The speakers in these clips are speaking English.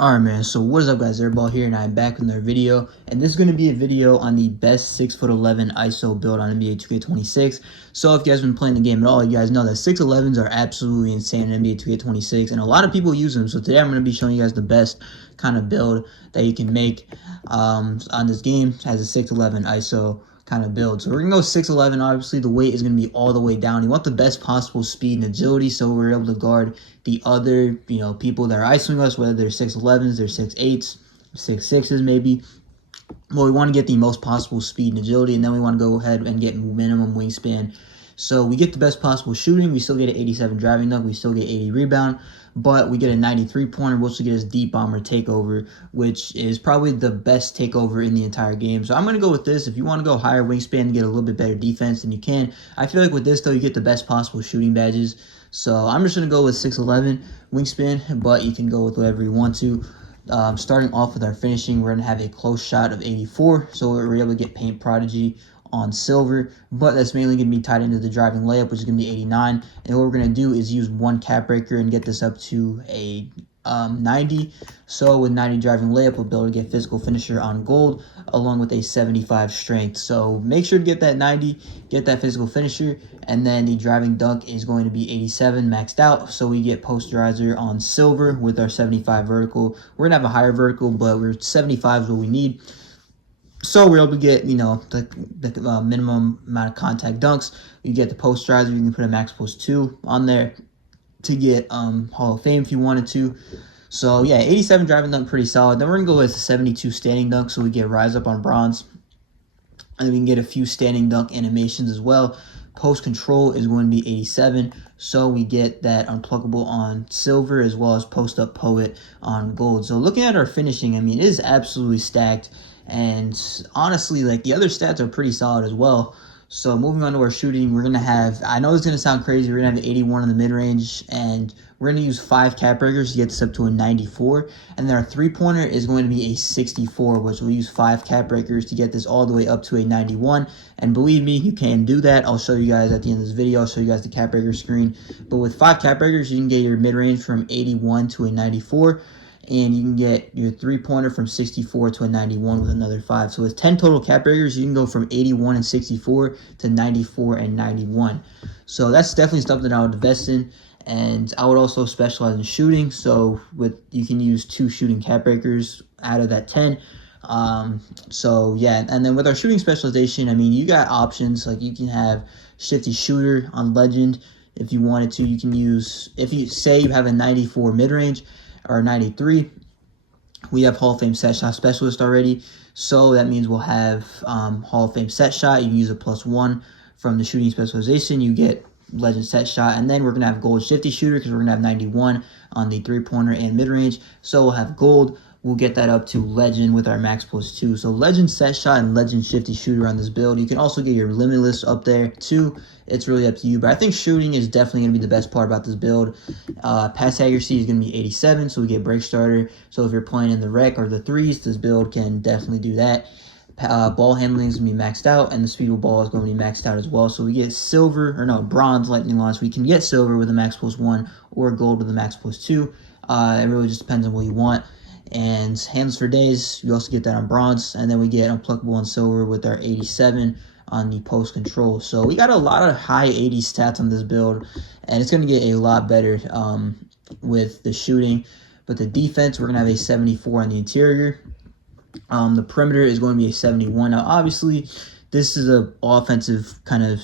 Alright man, so what is up guys, Airball here and I'm back with another video, and this is going to be a video on the best 6'11" ISO build on NBA 2K26. So if you guys have been playing the game at all, you guys know that 6'11s are absolutely insane in NBA 2K26 and a lot of people use them. So today I'm going to be showing you guys the best kind of build that you can make on this game. It has a 6'11 ISO kind of build. So we're going to go 6'11. Obviously the weight is going to be all the way down. You want the best possible speed and agility so we're able to guard the other, people that are isoing us, whether they're 6'11s, they're 6'8s, 6'6s maybe. Well, we want to get the most possible speed and agility, and then we want to go ahead and get minimum wingspan. So we get the best possible shooting. We still get an 87 driving dunk. We still get 80 rebound. But we get a 93 pointer. We also get his deep bomber takeover, which is probably the best takeover in the entire game. So I'm going to go with this. If you want to go higher wingspan and get a little bit better defense, then you can. I feel like with this, though, you get the best possible shooting badges. So I'm just going to go with 6'11 wingspan, but you can go with whatever you want to. Starting off with our finishing, we're going to have a close shot of 84. So we're able to get Paint Prodigy on silver, but that's mainly going to be tied into the driving layup, which is going to be 89. And what we're going to do is use one cap breaker and get this up to a 90. So with 90 driving layup, we'll be able to get physical finisher on gold along with a 75 strength. So make sure to get that 90, get that physical finisher, and then the driving dunk is going to be 87 maxed out. So we get posterizer on silver with our 75 vertical. We're going to have a higher vertical, but 75 is what we need. So we're able to get, the minimum amount of contact dunks. You get the posterizer. You can put a max post 2 on there to get Hall of Fame if you wanted to. So yeah, 87 driving dunk, pretty solid. Then we're gonna go with 72 standing dunk, so we get rise up on bronze, and then we can get a few standing dunk animations as well. Post control is going to be 87, so we get that unpluckable on silver as well as post up poet on gold. So looking at our finishing, I mean, it is absolutely stacked. And honestly, like, the other stats are pretty solid as well. So moving on to our shooting, we're going to have, I know it's going to sound crazy, we're going to have an 81 in the mid-range, and we're going to use 5 cap breakers to get this up to a 94. And then our three-pointer is going to be a 64, which we'll use 5 cap breakers to get this all the way up to a 91. And believe me, you can do that. I'll show you guys at the end of this video. I'll show you guys the cap breaker screen. But with 5 cap breakers, you can get your mid-range from 81 to a 94. And you can get your three-pointer from 64 to a 91 with another 5. So with 10 total cap breakers, you can go from 81 and 64 to 94 and 91. So that's definitely something I would invest in. And I would also specialize in shooting. So you can use 2 shooting cap breakers out of that 10. So yeah, and then with our shooting specialization, I mean, you got options. Like, you can have shifty shooter on legend if you wanted to. You can use, if you say you have a 94 mid-range, or 93, we have Hall of Fame set shot specialist already, so that means we'll have Hall of Fame set shot. You can use a +1 from the shooting specialization. You get legend set shot, and then we're gonna have gold shifty shooter because we're gonna have 91 on the three-pointer and mid-range. So we'll have gold. We'll get that up to legend with our max +2. So legend set shot and legend shifty shooter on this build. You can also get your limitless up there too. It's really up to you, but I think shooting is definitely going to be the best part about this build. Pass accuracy is going to be 87, so we get break starter. So if you're playing in the rec or the threes, this build can definitely do that. Ball handling is going to be maxed out, and the speed of ball is going to be maxed out as well. So we get bronze lightning launch. We can get silver with a max +1 or gold with a max +2. It really just depends on what you want. And hands for days, you also get that on bronze, and then we get unpluckable on silver with our 87 on the post control. So we got a lot of high 80 stats on this build, and it's going to get a lot better with the shooting. But the defense, we're going to have a 74 on the interior. The perimeter is going to be a 71. Now, obviously, this is a offensive kind of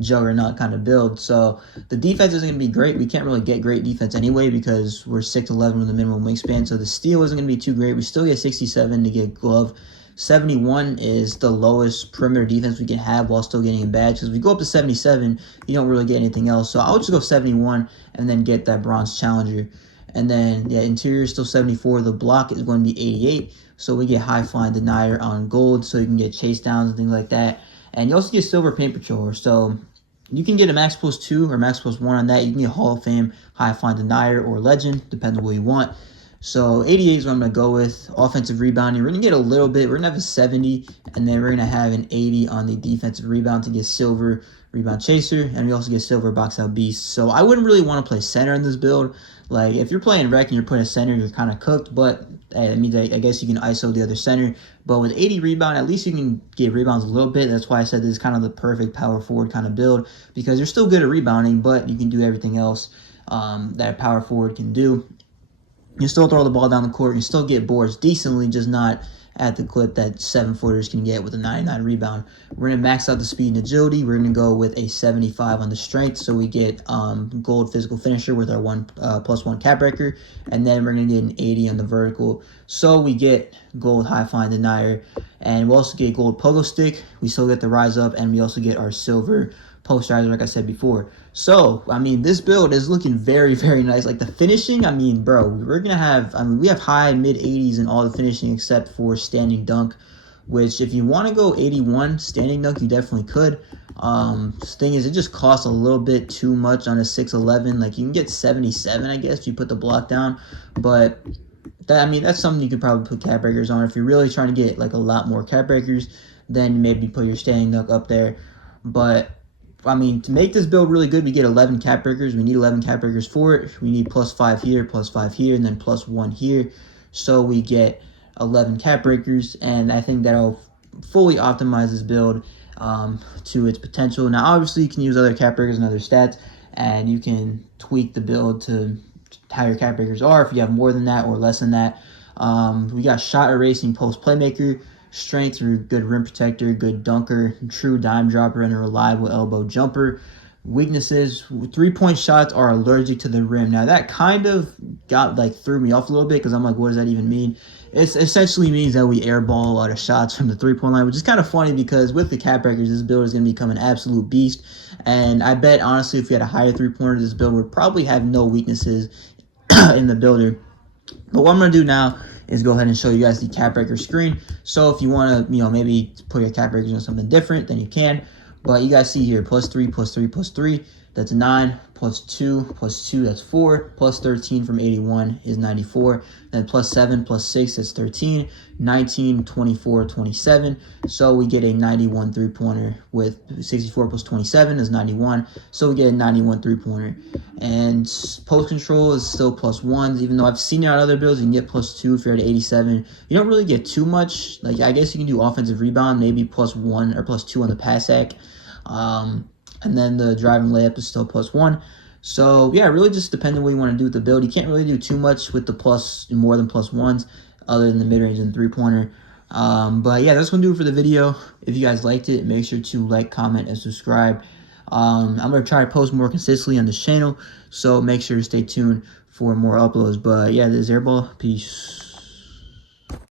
juggernaut kind of build. So the defense isn't going to be great. We can't really get great defense anyway because we're 6'11 with a minimum wingspan. So the steal isn't going to be too great. We still get 67 to get glove. 71 is the lowest perimeter defense we can have while still getting a badge. Because if we go up to 77, you don't really get anything else. So I would just go 71 and then get that bronze challenger. And then, yeah, interior is still 74. The block is going to be 88. So we get high flying denier on gold. So you can get chase downs and things like that. And you also get silver paint patroller. So you can get a max +2 or max +1 on that. You can get Hall of Fame, high flying denier, or legend, depends on what you want. So 88 is what I'm going to go with. Offensive rebounding, we're going to get a little bit. We're going to have a 70, and then we're going to have an 80 on the defensive rebound to get silver rebound chaser, and we also get silver box out beast. So I wouldn't really want to play center in this build. Like, if you're playing rec and you're putting a center, you're kind of cooked, but I mean, I guess you can ISO the other center. But with 80 rebound, at least you can get rebounds a little bit. That's why I said this is kind of the perfect power forward kind of build, because you're still good at rebounding, but you can do everything else that a power forward can do. You still throw the ball down the court. You still get boards decently, just not at the clip that 7-footers can get with a 99 rebound. We're going to max out the speed and agility. We're going to go with a 75 on the strength, so we get gold physical finisher with our +1 cap breaker, and then we're going to get an 80 on the vertical, so we get gold high flying denier, and we also get gold pogo stick. We still get the rise up, and we also get our silver posterizer, like I said before. So, I mean, this build is looking very, very nice. Like, the finishing, I mean, bro, we're going to have, I mean, we have high, mid-80s in all the finishing except for standing dunk, which if you want to go 81 standing dunk, you definitely could. The thing is, it just costs a little bit too much on a 6'11". Like, you can get 77, I guess, if you put the block down, but that, I mean, that's something you could probably put cap breakers on. If you're really trying to get, like, a lot more cap breakers, then maybe put your standing dunk up there. But I mean, to make this build really good, we get 11 cap breakers. We need 11 cap breakers for it. We need +5 here, +5 here, and then +1 here. So we get 11 cap breakers, and I think that'll fully optimize this build to its potential. Now, obviously, you can use other cap breakers and other stats, and you can tweak the build to how your cap breakers are if you have more than that or less than that. We got shot erasing post playmaker, strength through good rim protector, good dunker, true dime dropper, and a reliable elbow jumper. Weaknesses: 3-point shots are allergic to the rim. Now that kind of threw me off a little bit, because I'm like, what does that even mean? It essentially means that we airball a lot of shots from the 3-point line, which is kind of funny because with the cap breakers, this build is going to become an absolute beast. And I bet, honestly, if we had a higher 3-pointer, this build would probably have no weaknesses in the builder. But what I'm going to do now is go ahead and show you guys the cap breaker screen. So if you want to, maybe put your cap breakers on something different, then you can. But you guys see here, +3, +3, +3, that's 9, +2, +2, that's 4, +13 from 81 is 94, then +7, +6, that's 13, 19, 24, 27. So we get a 91 3-pointer with 64 + 27 is 91. So we get a 91 3-pointer. And post control is still +1s, even though I've seen it on other builds, you can get +2 if you're at 87. You don't really get too much. Like, I guess you can do offensive rebound, maybe +1 or +2 on the pass hack. And then the driving layup is still +1. So yeah, really just depending on what you want to do with the build. You can't really do too much with the more than +1s other than the mid-range and 3-pointer. But yeah, that's going to do it for the video. If you guys liked it, make sure to like, comment, and subscribe. I'm going to try to post more consistently on this channel, so make sure to stay tuned for more uploads. But yeah, this is Airball. Peace.